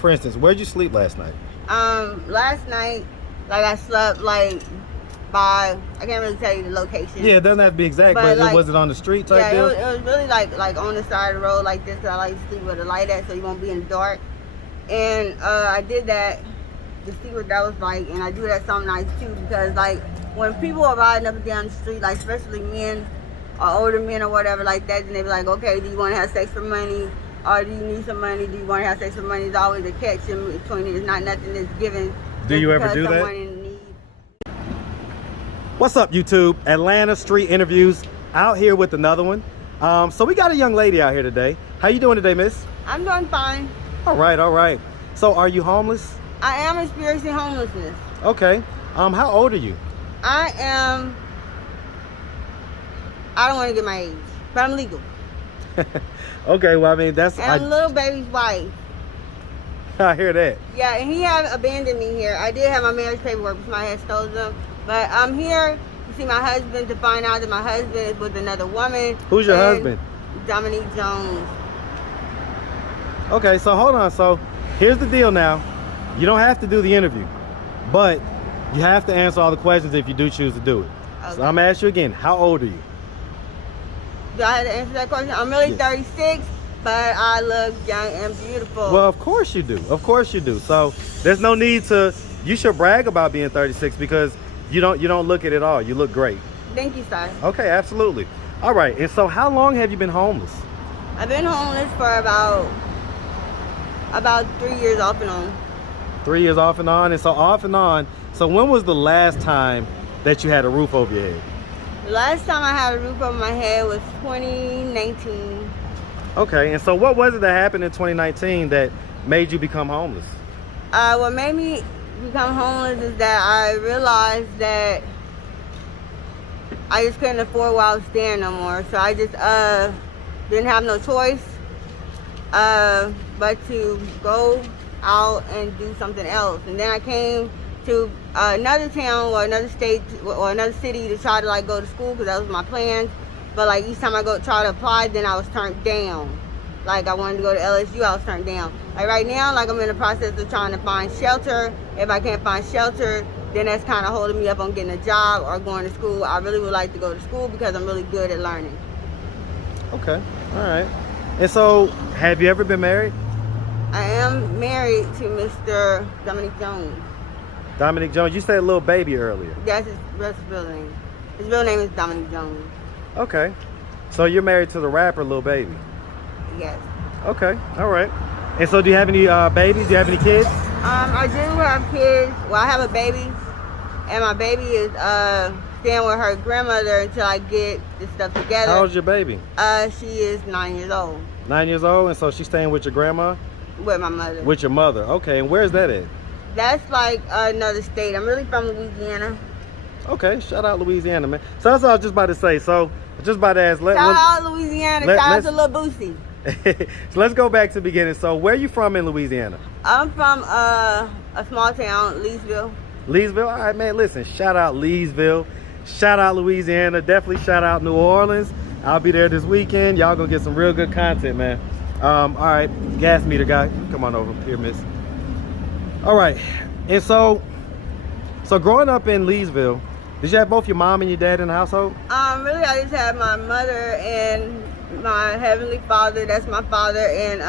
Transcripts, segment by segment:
for instance, where'd you sleep last night? Last night, like I slept like by, I can't really tell you the location. Yeah, it doesn't have to be exact, but like, was it on the street type deal? Yeah, it was really like on the side of the road like this, because I like to sleep with a light at so you won't be in the dark. And I did that to see what that was like, and I do that some nights too, because like when people are riding up and down the street, like especially men or older men or whatever like that, then they be like, okay, do you want to have sex for money? Or do you need some money? Do you want to have sex for money? There's always a catch in between it. It's not nothing that's given. Do you ever do that? In need. What's up, YouTube? Atlanta Street Interviews out here with another one. So we got a young lady out here today. How you doing today, miss? I'm doing fine. All right, all right. So are you homeless? I am experiencing homelessness. Okay. How old are you? I don't want to get my age, but I'm legal. Okay, well, I mean, that's... And I'm little baby's wife. I hear that. Yeah, and he had abandoned me here. I did have my marriage paperwork, but somebody had stolen them. But I'm here to see my husband, to find out that my husband is with another woman. Who's your husband? Dominique Jones. Okay, so hold on. So here's the deal now. You don't have to do the interview, but you have to answer all the questions if you do choose to do it. Okay. So I'm going to ask you again, how old are you? Do I have to answer that question? I'm really 36, but I look young and beautiful. Well, of course you do. Of course you do. So there's no need to, you should brag about being 36 because you don't look it at all. You look great. Thank you, sir. Okay, absolutely. All right, and so how long have you been homeless? I've been homeless for about 3 years off and on. 3 years off and on, and so off and on. So when was the last time that you had a roof over your head? The last time I had a roof over my head was 2019. Okay, and so what was it that happened in 2019 that made you become homeless? What made me become homeless is that I realized that I just couldn't afford where I was staying no more. So I just didn't have no choice but to go out and do something else. And then I came to another town or another state or another city to try to like go to school because that was my plans. But like each time I try to apply, then I was turned down. Like I wanted to go to LSU, I was turned down. Like right now, like I'm in the process of trying to find shelter. If I can't find shelter, then that's kind of holding me up on getting a job or going to school. I really would like to go to school because I'm really good at learning. Okay, all right. And so, have you ever been married? I am married to Mr. Dominique Jones. Dominique Jones, you said little baby earlier. That's his real name. His real name is Dominique Jones. Okay. So you're married to the rapper Lil Baby? Yes. Okay, all right. And so do you have any babies? Do you have any kids? I do have kids. Well, I have a baby. And my baby is staying with her grandmother until I get this stuff together. How old's your baby? She is 9 years old. 9 years old, and so she's staying with your grandma? With my mother. With your mother. Okay, and where's that at? That's like another state. I'm really from Louisiana. Okay, shout out Louisiana, man. So that's what I was just about to say. So just about to ask. Shout out Louisiana. Shout out to Lil Boosie. So let's go back to the beginning. So where are you from in Louisiana? I'm from a small town, Leesville. Leesville? All right, man. Listen, shout out Leesville. Shout out Louisiana. Definitely shout out New Orleans. I'll be there this weekend. Y'all gonna get some real good content, man. All right, gas meter guy. Come on over here, miss. All right, and so growing up in Leesville, did you have both your mom and your dad in the household? Really, I just had my mother and my heavenly father. That's my father, and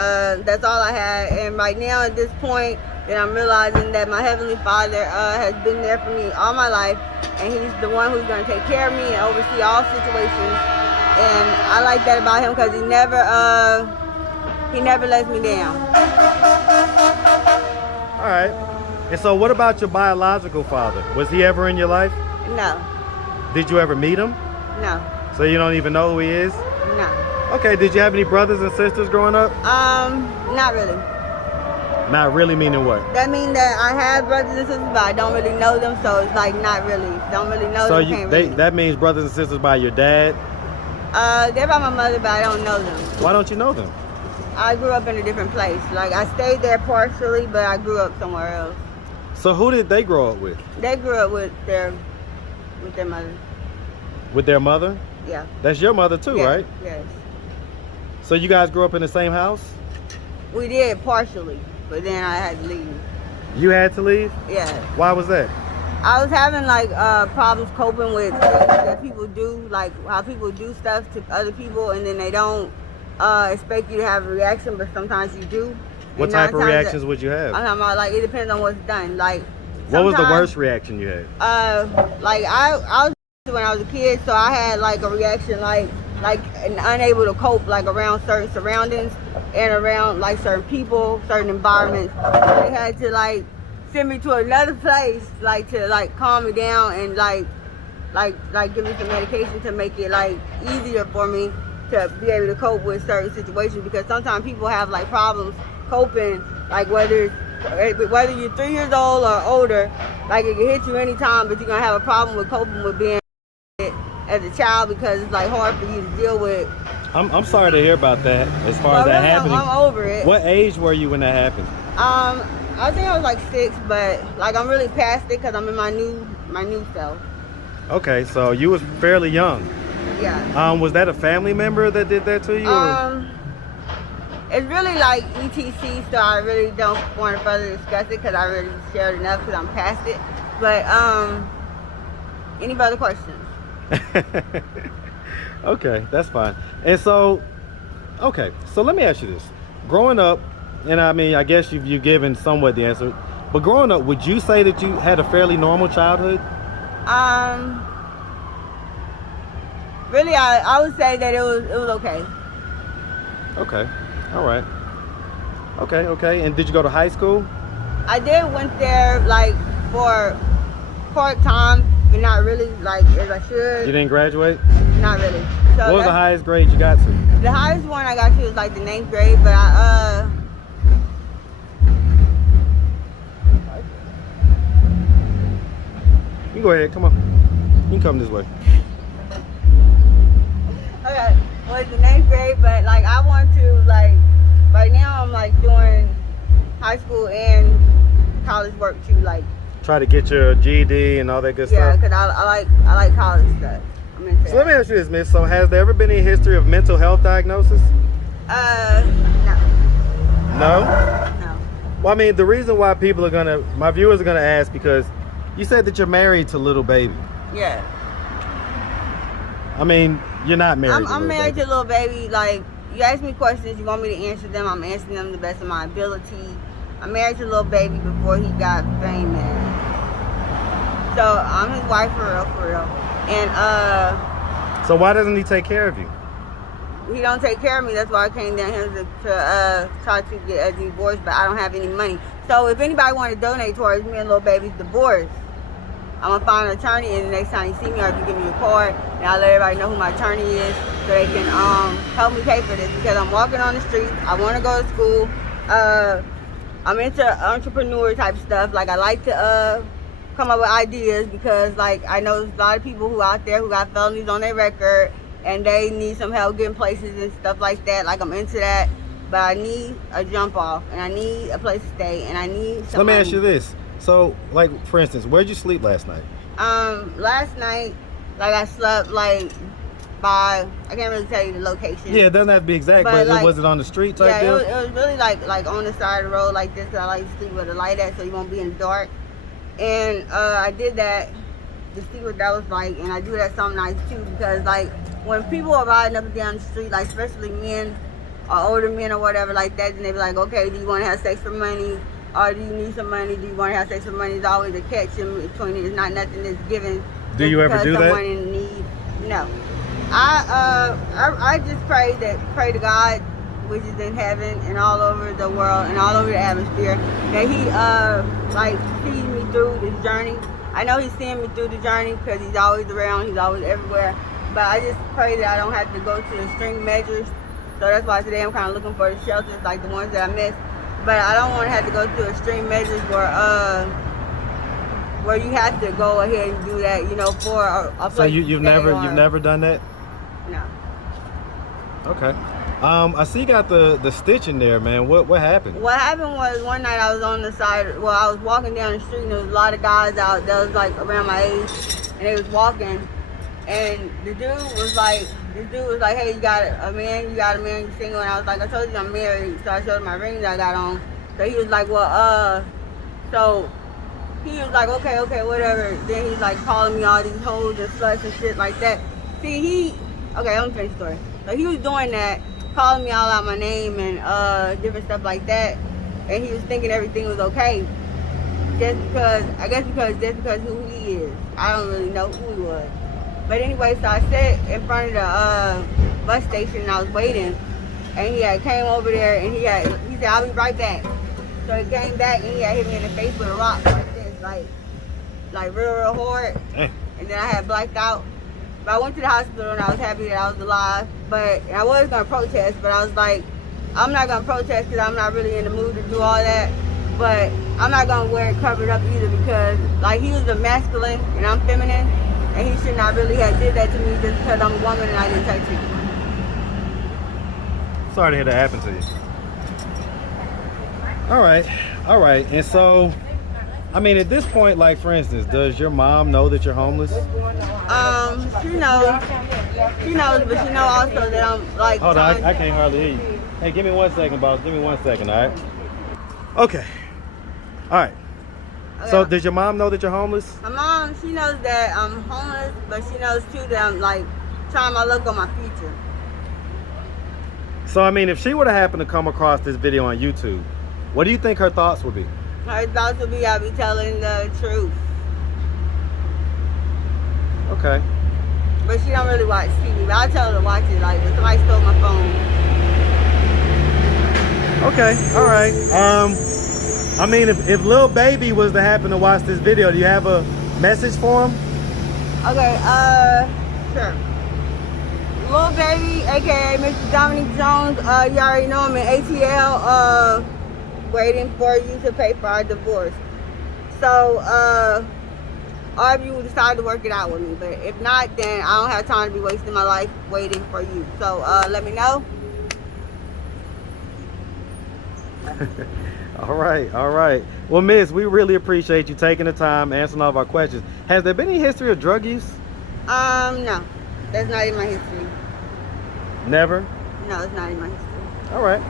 that's all I had. And right now, at this point, that I'm realizing that my heavenly father has been there for me all my life, and he's the one who's going to take care of me and oversee all situations. And I like that about him because he never lets me down. All right. And so what about your biological father? Was he ever in your life? No. Did you ever meet him? No. So you don't even know who he is? No. Okay, did you have any brothers and sisters growing up? Not really. Not really meaning what? That means that I have brothers and sisters, but I don't really know them, so it's like not really. Don't really know them. So that means brothers and sisters by your dad? They're by my mother, but I don't know them. Why don't you know them? I grew up in a different place. Like I stayed there partially, but I grew up somewhere else. So who did they grow up with? They grew up with their mother. With their mother? Yeah. That's your mother too, yes. Right? Yes. So you guys grew up in the same house? We did, partially. but then I had to leave. You had to leave? Yeah. Why was that? I was having like problems coping with things that people do, like how people do stuff to other people, and then they don't expect you to have a reaction, but sometimes you do. What And type of 9 times reactions would you have? I'm talking about, like, it depends on what's done. Like, What was the sometimes, worst reaction you had? Like I was when I was a kid, so I had like a reaction like and unable to cope like around certain surroundings and around like certain people, certain environments. They had to like send me to another place like to like calm me down and like give me some medication to make it like easier for me to be able to cope with certain situations, because sometimes people have like problems coping, like whether you're 3 years old or older, like it can hit you anytime, but you're gonna have a problem with coping with being as a child because it's like hard for you to deal with. I'm sorry to hear about that. As far as that really, happening, I'm over it. What age were you when that happened? I think I was like 6, but like I'm really past it because I'm in my new self. Okay, so you was fairly young. Yeah. Was that a family member that did that to you? It's really like ETC, so I really don't want to further discuss it because I already shared enough because I'm past it. But any further questions? Okay, that's fine. And so, okay, so let me ask you this. Growing up, and I mean, I guess you've given somewhat the answer, but growing up, would you say that you had a fairly normal childhood? Really, I would say that it was okay. Okay, all right. Okay, and did you go to high school? I went there like for part-time, but not really like as I should. You didn't graduate? Not really. So what was the highest grade you got to? The highest one I got to was like the 9th grade, but I You can go ahead, come on. You can come this way. okay, was the 9th grade, but like I want to like right now I'm like doing high school and college work too, like try to get your GED and all that good yeah, stuff. because I like college stuff. I'm into So let me ask you this, miss. So has there ever been any history of mental health diagnosis? No. No? No. Well, I mean, the reason why my viewers are gonna ask, because you said that you're married to little baby. Yeah. I mean, you're not married. I'm married to a little baby. Like, you ask me questions, you want me to answer them, I'm answering them to the best of my ability. I'm married to a little baby before he got famous. So I'm his wife for real. And so why doesn't he take care of you? he don't take care of me. That's why I came down here to try to get a divorce, but I don't have any money. So if anybody want to donate towards me and little baby's divorce, I'm gonna find an attorney, and the next time you see me, or if you give me a card, and I'll let everybody know who my attorney is, so they can help me pay for this, because I'm walking on the street. I want to go to school. I'm into entrepreneur type stuff. Like, I like to come up with ideas, because like I know there's a lot of people who out there who got felonies on their record and they need some help getting places and stuff like that. Like, I'm into that, but I need a jump off, and I need a place to stay, and I need some Let me money. ask you this. So, like, for instance, where'd you sleep last night? Last night, like, I slept like by, I can't really tell you the location. Yeah, it doesn't have to be exact, but like, was it on the street type yeah, deal? it was really like on the side of the road like this, 'cause I like to sleep with a light at so you won't be in the dark. And I did that to see what that was like, and I do that some nights too, because like when people are riding up and down the street, like especially men or older men or whatever like that, then they be like, okay, do you want to have sex for money, or do you need some money? Do you want to have sex for money? There's always a catch in between it. It's not nothing that's given. Do you ever do that? Someone in need. No. I just pray to God, which is in heaven and all over the world and all over the atmosphere, that he like sees me through this journey. I know he's seeing me through the journey because he's always around, he's always everywhere. But I just pray that I don't have to go to extreme measures. So that's why today I'm kind of looking for the shelters like the ones that I missed. But I don't want to have to go through extreme measures where you have to go ahead and do that, you know, for a place. So you've never done that? No. Okay. I see you got the stitch in there, man. What happened? What happened was one night I was on the side, I was walking down the street, and there was a lot of guys out that was like around my age, and they was walking, and this dude was like, hey, you got a man, you single? And I was like, I told you I'm married. So I showed him my ring that I got on, So he was like, well, so he was like, okay, whatever. Then he's like calling me all these hoes and sluts and shit like that. See, okay, let me finish the story. So he was doing that, calling me all out my name and different stuff like that. And he was thinking everything was okay. Just because who he is. I don't really know who he was. But anyway, so I sat in front of the bus station and I was waiting. And he had came over there and he said, I'll be right back. So he came back and he had hit me in the face with a rock like this, like real hard. And then I had blacked out. But I went to the hospital and I was happy that I was alive. But I was gonna protest, but I was like, I'm not gonna protest because I'm not really in the mood to do all that. But I'm not gonna wear it covered up either because like he was a masculine and I'm feminine and he should not really have did that to me just because I'm a woman and I didn't touch him. Sorry to hear that happen to you. All right. And so, I mean, at this point, like for instance, does your mom know that you're homeless? She knows, but she knows also that I'm like. Hold on, I can't hardly hear you. Hey, give me 1 second, boss. Give me 1 second, all right? Okay. All right. So, does your mom know that you're homeless? My mom, she knows that I'm homeless, but she knows too that I'm like trying my luck on my future. So, I mean, if she would have happened to come across this video on YouTube, what do you think her thoughts would be? Her thoughts would be I'll be telling the truth. Okay. But she don't really watch TV. But I tell her to watch it, like if somebody stole my phone. Okay, all right. I mean, if Lil Baby was to happen to watch this video, do you have a message for him? Okay, sure. Lil Baby, aka Mr. Dominic Jones, you already know I'm in ATL, waiting for you to pay for our divorce. So, all of you will decide to work it out with me. But if not, then I don't have time to be wasting my life waiting for you. So, let me know. All right. Well, Miss, we really appreciate you taking the time, answering all of our questions. Has there been any history of drug use? No. That's not in my history. Never? No, it's not in my history. All right.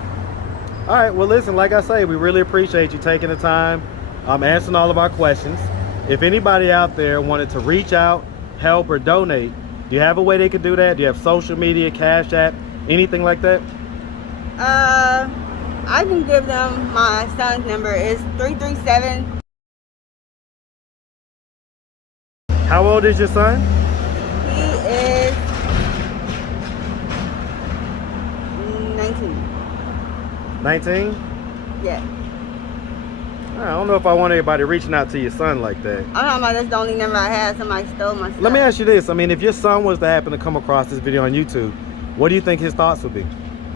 Well, listen, like I say, we really appreciate you taking the time, answering all of our questions. If anybody out there wanted to reach out, help, or donate, do you have a way they could do that? Do you have social media, Cash App, anything like that? I can give them my son's number. It's 337. How old is your son? He is 19. 19? Yeah. I don't know if I want everybody reaching out to your son like that. I'm talking about that's the only number I had. Somebody stole my stuff. Let me ask you this. I mean, if your son was to happen to come across this video on YouTube, what do you think his thoughts would be?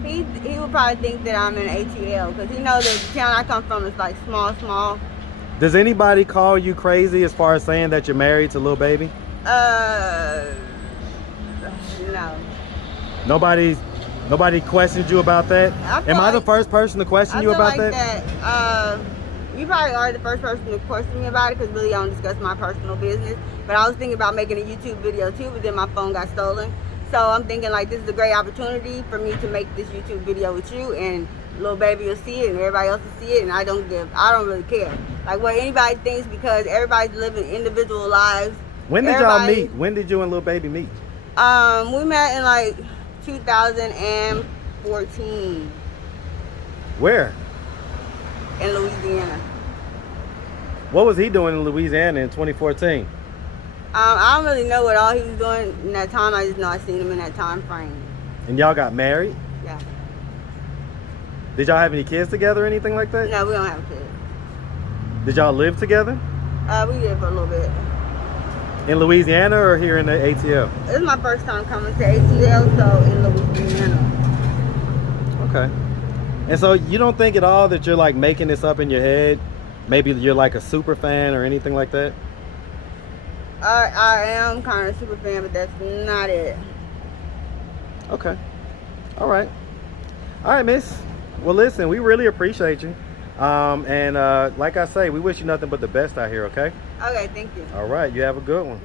He would probably think that I'm in ATL because he knows that the town I come from is like small. Does anybody call you crazy as far as saying that you're married to Lil Baby? No. Nobody questioned you about that? Am I the first person to question you about that? You probably are the first person to question me about it because really I don't discuss my personal business. But I was thinking about making a YouTube video too, but then my phone got stolen. So I'm thinking like this is a great opportunity for me to make this YouTube video with you and Lil Baby will see it and everybody else will see it and I don't really care. Like what anybody thinks because everybody's living individual lives. When did y'all meet? When did you and Lil Baby meet? We met in like 2014. Where? In Louisiana. What was he doing in Louisiana in 2014? I don't really know what all he was doing in that time. I just know I seen him in that time frame. And y'all got married? Yeah. Did y'all have any kids together or anything like that? No, we don't have kids. Did y'all live together? We did for a little bit. In Louisiana or here in the ATL? This is my first time coming to ATL, so in Louisiana. Okay. And so you don't think at all that you're like making this up in your head? Maybe you're like a super fan or anything like that? I am kind of a super fan, but that's not it. Okay. All right, miss. Well, listen, we really appreciate you. And like I say, we wish you nothing but the best out here, okay? Okay, thank you. All right, you have a good one.